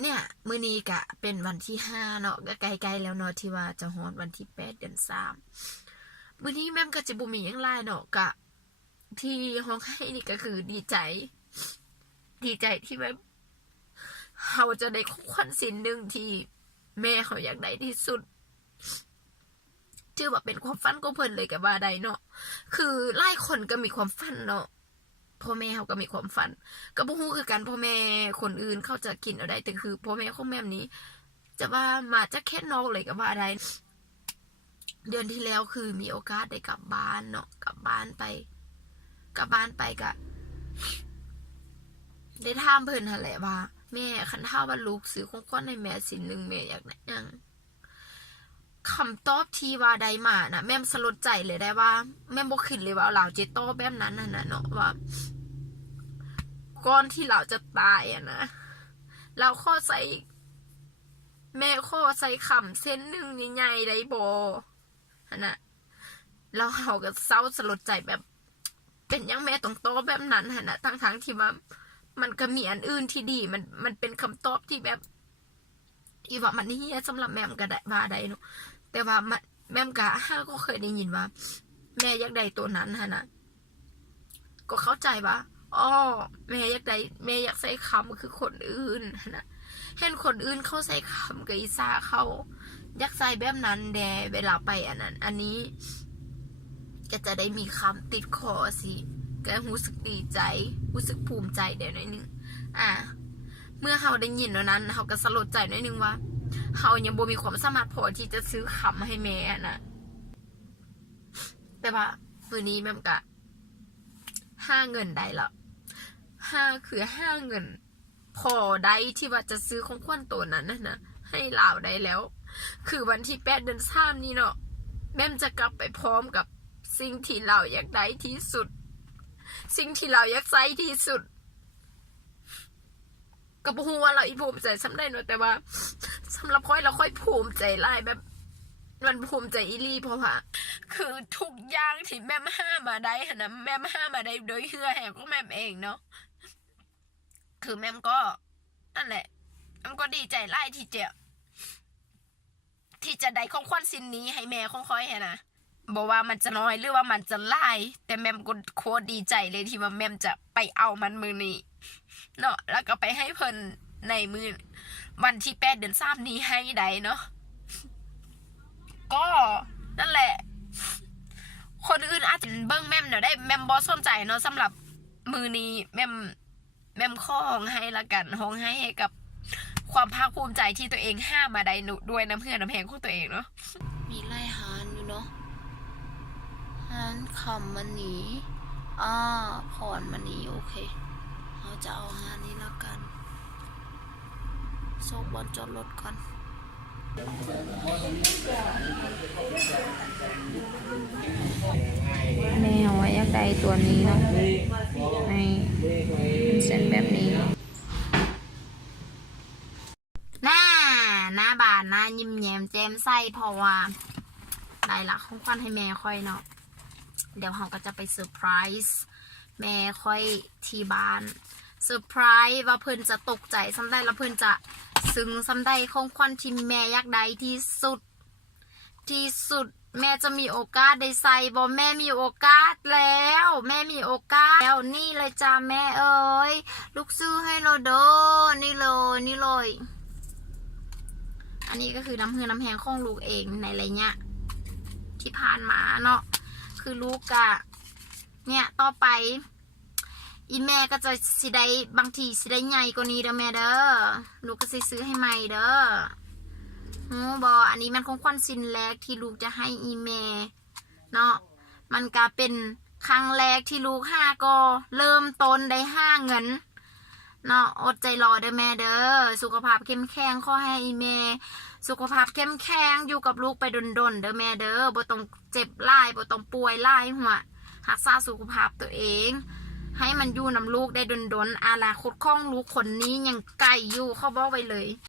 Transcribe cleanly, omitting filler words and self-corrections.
เนี่ยมื้อนี้กะเป็นวันที่5เนาะก็ใกล้ๆแล้วเนาะที่ว่าจะฮอดวันที่8 เดือน 3มื้อนี้แม่มก็จะบ่มีหยังหลายเนาะกะที่ร้องไห้นี่ก็คือดีใจที่แบบเราจะได้ของขวัญชิ้นหนึ่งที่แม่เขาอยากได้ที่สุดถือว่าเป็นความฝันของเพิ่นเลยก็ว่าได้เนาะคือหลายคนก็มีความฝันเนาะพ่อแม่เขาก็มีความฝันก็บ่ฮู้คือกันพ่อแม่คนอื่นเขาจะกินเอาได้แต่คือพ่อแม่ของแม่นี้จะว่ามาจากแค่นอกเลยก็ว่าได้เดือนที่แล้วคือมีโอกาสได้กลับบ้านเนาะกลับบ้านไปก็ได้ถามเพิ่นหั่นแหละว่าแม่คันถ้าว่าลูกซื้อของขวัญให้แม่ชิ้นหนึ่งแม่อยากได้หยังคำตอบที่ว่าได้มานะแม่สลดใจเลยได้ว่าแม่บ่คิดเลยว่าเราจะตอบแบบนั้นน่ะเนาะว่าก่อนที่เราจะตายอะนะเราขอใส่แม่ขอใส่คำเส้นหนึ่งใหญ่ๆได้บ่นะแล้วเราก็เศร้าสลดใจแบบเป็นยังแม่ต้องตอบแบบนั้นนะทั้งที่ว่ามันก็มีอันอื่นที่ดีมันเป็นคำตอบที่แบบอีว่ามันเฮียสำหรับแม่ก็ได้ว่าได้เนาะแต่ว่าแม่ก็ก็เคยได้ยินว่าแม่อยากได้ตัวนั้นนะก็เข้าใจว่าอ๋อแม่อยากได้แม่อยากใส่คำคือคนอื่นนะเห็นคนอื่นเขาใส่คำกับอีสาเขาอยากใส่แบบนั้นแดเวลาไปอันนั้นอันนี้ก็จะได้มีคำติดคอสิก็รู้สึกดีใจรู้สึกภูมิใจเดี๋ยวหน่อยนึงเมื่อเขาได้ยินนั้นเขาก็สลดใจหน่อยนึงว่าเขายังบ่มีความสามารถพอที่จะซื้อคำให้แม่นะแต่ว่ามื้อนี้แม่ก็5เงินได้ละ5เงินพอได้ที่ว่าจะซื้อของขวัญตัวนั้นนะให้ลาวได้แล้วคือวันที่8 เดือน 3นี้เนาะแม่จะกลับไปพร้อมกับสิ่งที่เราอยากได้ที่สุดสิ่งที่เราอยากใส่ที่สุดก็บ่ฮู้ว่าเราอีภูมิใจสำได้เนาะแต่ว่าสำหรับค่อยเราค่อยภูมิใจหลายแบบมันภูมิใจอีหลีเพราะว่าคือทุกอย่างที่แม่ห้ามาได้นะแม่ห้ามาได้โดยเฮือแห่งของแม่เองเนาะคือแม่ก็นั่นแหละแม่ก็ดีใจหลายที่จะได้ของขวัญชิ้นนี้ให้แม่ของค่อยนะบอกว่ามันจะน้อยหรือว่ามันจะหลายแต่แม่ก็โคตรดีใจเลยที่ว่าแม่จะไปเอามันมือนี้เนาะแล้วก็ไปให้เพิ่นในมือวันที่8 เดือน 3นี้ให้ได้เนาะก็นั่นแหละคนอื่นอาจจะเบิ้งแม่เนาะได้แม่บอสนใจเนาะสำหรับมือนี้แม่ข้อห้องให้ละกันห้องให้กับความภาคภูมิใจที่ตัวเองห้ามาได้หนุด้วยน้ำเพื่อนน้ำแพงของตัวเองเนาะมีไล่หานอยู่เนาะหานคำมันนี้ผ่อนมันนี้โอเคเราจะเอาหานนี้แล้วกันโซกบอลจอดรถก่อนแม่เอาไว้อยากได้ตัวนี้เนาะให้เส้นแบบนี้หน้าบานหน้ายิ้มแย้มแจ่มใสเพราะว่าได้ละของขวัญให้แม่ค่อยเนาะเดี๋ยวเราก็จะไปเซอร์ไพรส์แม่ค่อยที่บ้านเซอร์ไพรส์ว่าเพิ่นจะตกใจซ้ำได้แล้วเพิ่นจะซึ้งซ้ำได้ของขวัญที่แม่อยากได้ที่สุดแม่จะมีโอกาสได้ใส่บ่แม่มีโอกาสแล้วแม่มีโอกาสแล้วนี่เลยจ้าแม่เอ๋ยลูกซื้อให้เราเด้อนี่เลยอันนี้ก็คือน้ำหือน้ำแหงของลูกเองในอะไรเงี้ยที่ผ่านมาเนาะคือลูกกะเนี่ยต่อไปอีแม่ก็จะสิได้บางทีสิได้ใหญ่กว่านี้เด้อแม่เด้อลูกก็สิซื้อให้ใหม่เด้อบออันนี้มันของขวัญชิ้นแรกที่ลูกจะให้อีแม่เนาะมันก็เป็นครั้งแรกที่ลูกก็เริ่มต้นได้เงินเนาะอดใจรอเด้อแม่เด้อสุขภาพเข้มแข็งขอให้อีแม่สุขภาพเข้มแข็งอยู่กับลูกไปดนๆเด้อแม่เด้อบ่ต้องเจ็บหลายบ่ต้องป่วยหลายหัวรักษาสุขภาพตัวเองให้มันอยู่นำลูกได้ดนๆอนาคตของลูกคนนี้ยังไกลอยู่เขาบอกไว้เลย